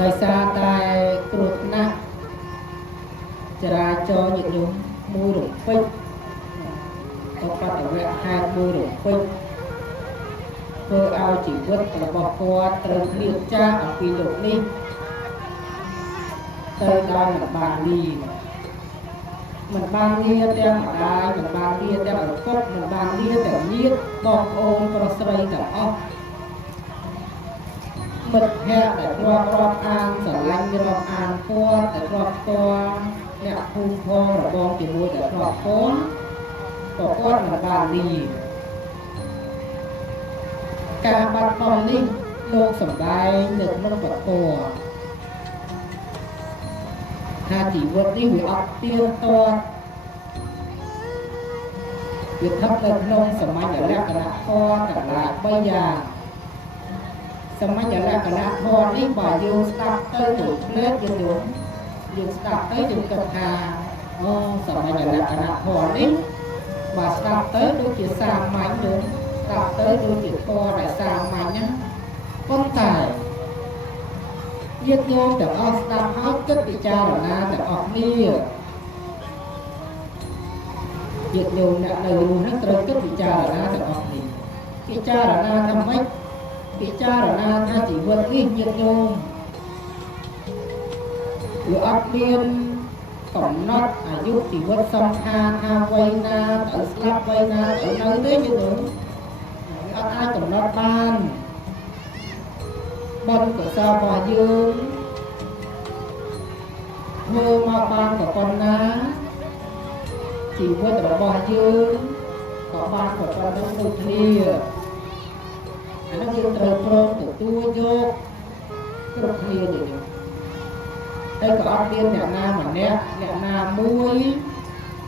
ដោយសារតែគ្រោះថ្នាក់ចរាចរណ៍ញាតិញោមមួយរំពេចក៏បដិវៈហេតុមួយរំពេចធ្វើឲ្យជីវិតរបស់គាត់ត្រូវឃ្លាតចាកអំពីលោកនេះទៅដោយមិនបានលាមិនបានលាទាំងម្ដាយមិនបានលាទាំងឪពុកមិនបានលាទាំងញាតិបងប្អូនប្រុសស្រីទាំងអស់មិត្តភ័ក្តិដែលធ្លាប់រាប់អានស្រឡាញ់រាប់អានគាត់តែធ្លាប់ស្គាល់អ្នកភូមិផងរបងជាមួយតែធ្លាប់ផងក៏គាត់មិនបានលាការបាត់បង់នេះលោកសម្ដែងនៅក្នុងពធថាជីវិតនេះវាអត់ទៀងទាត់វាស្ថិតនៅក្នុងសមញ្ញលក្ខណៈធម៌ទាំងឡាយ3យ៉ាងសមញ្ញលក្ខណៈធម៌នេះបើយើងស្ដាប់ទៅដូចភ្លេតយើងស្ដាប់ទៅយើងគិតថាអូសមញ្ញលក្ខណៈធម៌នេះបើស្ដាប់ទៅដូចជាសាមញ្ញយើងស្ដាប់ទៅដូចជាធម៌ដែលសាមញ្ញណាប៉ុន្តែញាតិញោមទាំងអស់ស្ដាប់ហើយគិតពិចារណាទាំងអស់គ្នាញាតិញោមអ្នកនៅរស់ហ្នឹងត្រូវគិតពិចារណាទាំងអស់គ្នាពិចារណាថាម៉េចពិចារណាថាជីវិតនេះញាតិញោមវាអត់មានកំណត់អាយុជីវិតសំខាន់ថាវ័យណាទៅស្លាប់វ័យណាទៅនៅទេញាតិញោមអត់អាចកំណត់បានបុណ្យកុសលរបស់យើងធ្វើមកបានក៏ប៉ុណ្ណាជីវិតរបស់យើងក៏បានក៏ប៉ុណ្ណឹងដូចគ្នាអានោះយើងត្រូវព្រមទទួលយកគ្រប់គ្នានេះហើយក៏អត់មានអ្នកណាម្នាក់អ្នកណាមួយ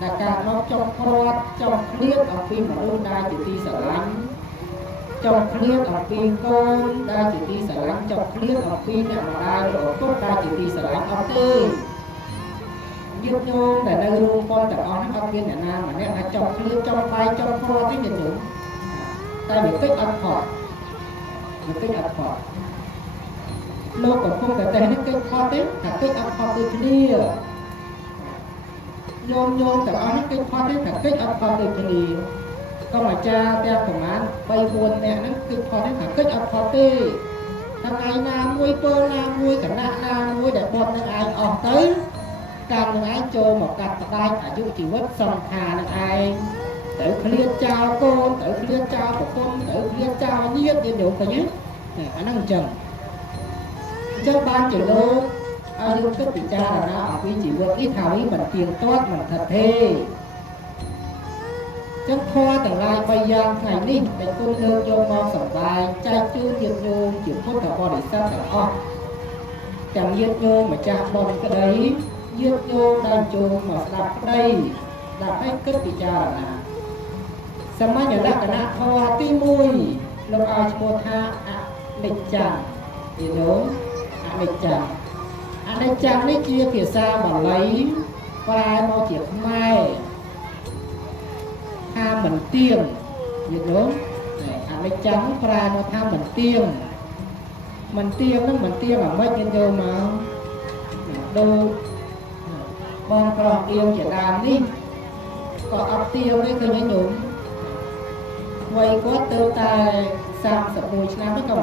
ដែលការមកចង់ព្រាត់ចង់ឃ្លាតអំពីមនុស្សដែលជាទីស្រឡាញ់ចង់ឃ្លាតអំពីកូនដែលជាទីស្រឡាញ់ចង់ឃ្លាតអំពីអ្នកម្ដាយឬឪពុកដែលជាទីស្រឡាញ់អត់ទេយុទ្ធញោមដែលនៅរួមពលទាំងអស់ហ្នឹងអត់មានអ្នកណាម្នាក់ថាចង់ឃ្លាតចង់បាយចង់ព្រាត់ទេយុទ្ធញោមតែវាតិចអត់ផុតវាតិចអត់ផុតលោកកំពុងតែនេះកិច្ចផុតទេតែកិច្ចអត់ផុតដូចគ្នាញោមទាំងអស់នេះកិច្ចផុតទេតែកិច្ចអត់ផុតដូចគ្នាក៏អាចារ្យទាំងប្រមាណ3-4នាក់ហ្នឹងកិច្ចផុតទេថាកិច្ចអត់ផុតទេថ្ងៃណាមួយពលណាមួយគណៈណាមួយដែលបត់នឹងឯងអស់ទៅកម្មនឹងឯងចូលមកកាត់ផ្ដាច់អាយុជីវិតសង្ខារនឹងឯងទៅឃ្លាតចោលកូនទៅឃ្លាតចោលប្រពន្ធទៅឃ្លាតចោលញាតិយើងឃើញទេអាហ្នឹងអញ្ចឹងបានជាលោកឲ្យយើងគិតពិចារណាអំពីជីវិតនេះថាវាមិនទៀងទាត់មិនថិតទេចឹងធម៌ទាំងឡាយ3យ៉ាងថ្ងៃនេះដែលគុណលើកយកមកសម្ដែងចែកជូនញាតិញោមជាពុទ្ធបរិស័ទទាំងអស់ទាំងញាតិញោមម្ចាស់បុណ្យក្តីញាតិញោមដែលចូលមកស្ដាប់ក្តីដើម្បីគិតពិចារណាសមញ្ញលក្ខណៈធម៌ទី1លោកឲ្យឈ្មោះថាអនិច្ចំញាតិញោមអនិច្ចំនេះជាភាសាបាលីប្រែមកជាខ្មែរថាមិនទៀងញាតិញោមអនិច្ចំប្រែមកថាមិនទៀងហ្នឹងមិនទៀងអាម៉េចញាតិញោមមកដូចបងប្រុសទៀងជាដើមនេះក៏អត់ទៀងទេឃើញញាតិញោមវ័យគាត់ទៅតែ31ឆ្នាំទេក៏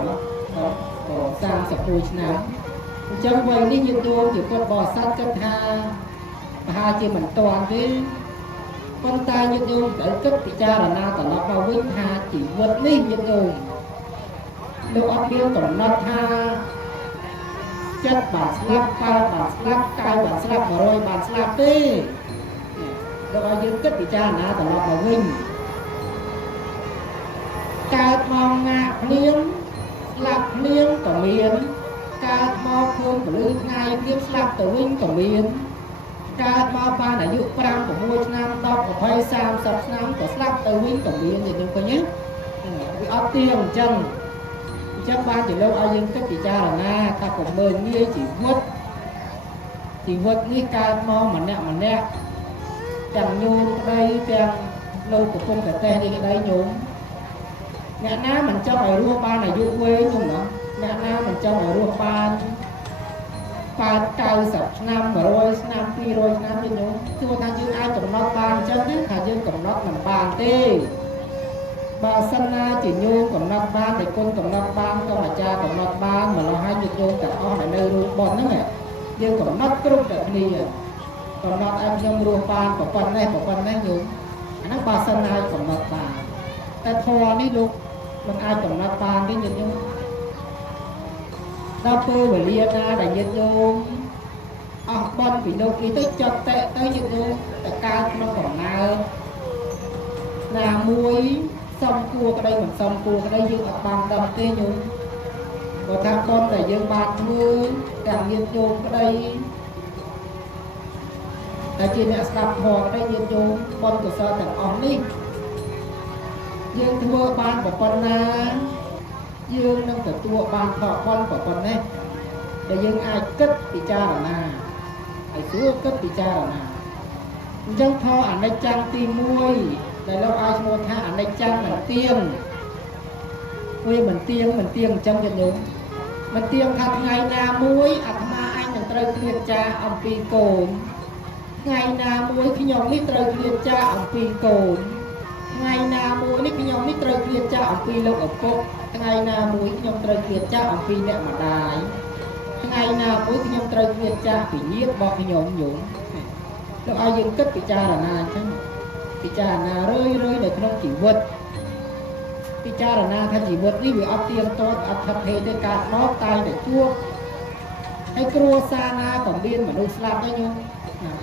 31ឆ្នាំអញ្ចឹងវ័យនេះញាតិញោមជាពុទ្ធបរិស័ទគិតថាប្រហែលជាមិនទាន់ទេប៉ុន្តែញាតិញោមត្រូវគិតពិចារណាត្រឡប់មកវិញថាជីវិតនេះញាតិញោមលោកអត់មានកំណត់ថាចិត្តបានស្លាប់កាយបានស្លាប់កាយបានស្លាប់100បានស្លាប់ទេលោកឲ្យយើងគិតពិចារណាត្រឡប់មកវិញកើតមកងាកភ្លៀងស្លាប់ភ្លៀងក៏មានកើតមកឃើញពលឺថ្ងៃភ្លៀងស្លាប់ទៅវិញក៏មានកើតមកបានអាយុ5 6ឆ្នាំ10 20 30ឆ្នាំក៏ស្លាប់ទៅវិញក៏មានទេឃើញទេវាអត់ទៀងអញ្ចឹងបានជាលោកឲ្យយើងគិតពិចារណាថាកុំមើលងាយជីវិតនេះកើតមកម្នាក់ទាំងញោមក្តីទាំងនៅកំពុងតែទេសនេះក្តីញោមអ្នកណាមិនចង់ឲ្យរស់បានអាយុវែងនោះណាអ្នកណាមិនចង់ឲ្យរស់បាន 90ឆ្នាំ100ឆ្នាំ200ឆ្នាំទៀតនោះគឺថាយើងអាចកំណត់បានអញ្ចឹងទេថាយើងកំណត់មិនបានទេបើសិនណាជាញោមកំណត់បានតែគុណកំណត់បានក៏អាចារ្យកំណត់បានម្ល៉េះហើយញាតិញោមទាំងអស់ដែលនៅរួមបនហ្នឹងយើងកំណត់គ្រប់តែគ្នាកំណត់ឲ្យខ្ញុំរស់បានប៉ុណ្ណេះញោមអាហ្នឹងបើសិនណាកំណត់បានតែធម៌នេះលោកមិនអាចកំណត់បានទេញាតិញោមដល់ពេលវេលាណាដែលញាតិញោមអស់បនពីលោកនេះទៅចត់តែទៅញាតិញោមតែកើតក្នុងកំណើតណាមួយសំគួរក្តីមិនសំគួរក្តីយើងអត់បានដឹងទេញោមបើថាបនដែលយើងបានធ្វើទាំងញាតិញោមក្តីតែជាអ្នកស្ដាប់ធម៌ក្តីញាតិញោមបនកុសលទាំងអស់នេះយើងធ្វើបានប៉ុណ្ណាយើងនឹងទទួលបានផលបនប៉ុណ្ណេះដែលយើងអាចគិតពិចារណាហើយស្រួលគិតពិចារណាអញ្ចឹងផលអនិច្ចំទី1ដែលលោកអាចឈ្មោះថាអនិច្ចំមិនទៀងវាមិនទៀងអញ្ចឹងញាតិញោមមិនទៀងថាថ្ងៃណាមួយអាត្មាអញនឹងត្រូវគ្រាចាអំពីកូនថ្ងៃណាមួយខ្ញុំនេះត្រូវគ្រាចាអំពីកូនថ្ងៃណាមួយនេះខ្ញុំនេះត្រូវគ្រាចាអំពីលោកឪពុកថ្ងៃណាមួយខ្ញុំត្រូវគ្រាចាអំពីអ្នកម្ដាយថ្ងៃណាមួយខ្ញុំត្រូវគ្រាចាពីញាតិរបស់ខ្ញុំញោមលោកឲ្យយើងគិតពិចារណាអញ្ចឹងពិចារណារឿយនៅក្នុងជីវិតពិចារណាថាជីវិតនេះវាអត់ទៀងទាត់អត់ថិតថេរទេកើតមកតែតែជួបហើយគ្រួសារណាក៏មានមនុស្សស្លាប់ដែរញោម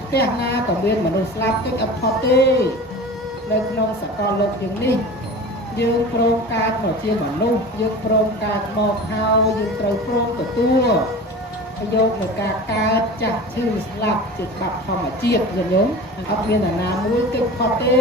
ផ្ទះណាក៏មានមនុស្សស្លាប់តិចអត់ផុតទេនៅក្នុងសកលលោកយើងនេះយើងព្រមកើតមកជាមនុស្សយើងព្រមកើតមកហើយយើងត្រូវព្រមទទួលយកនៅការកើតចាស់ឈឺស្លាប់ជាច្បាប់ធម្មជាតិញោមអត់មានអ្នកណាមួយគេផុតទេ